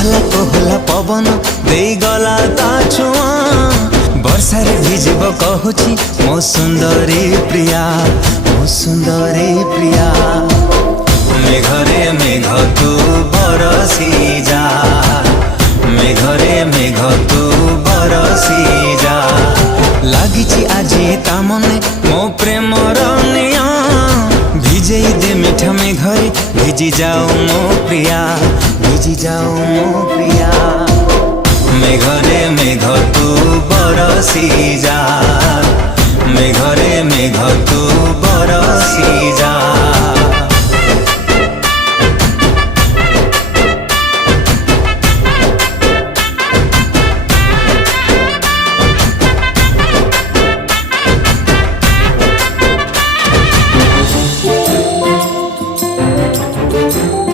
कोहला कोहला पवन दे गला ता छुआ वर्षारे भिजिब कहूची मो सुंदरी प्रिया, मो सुंदरी प्रिया। मेघरे मेघ तू बरसी जा, मेघरे मेघ तू बरसी जा। लागिची आजी ता मने मो प्रेमर निया भिजेई दे मीठा मेघरे भिजी जाओ मो प्रिया, भिजी जाओ मो प्रिया। मेघरे मेघ तू बरसी जा, मेघरे मेघ तू बरसी जा।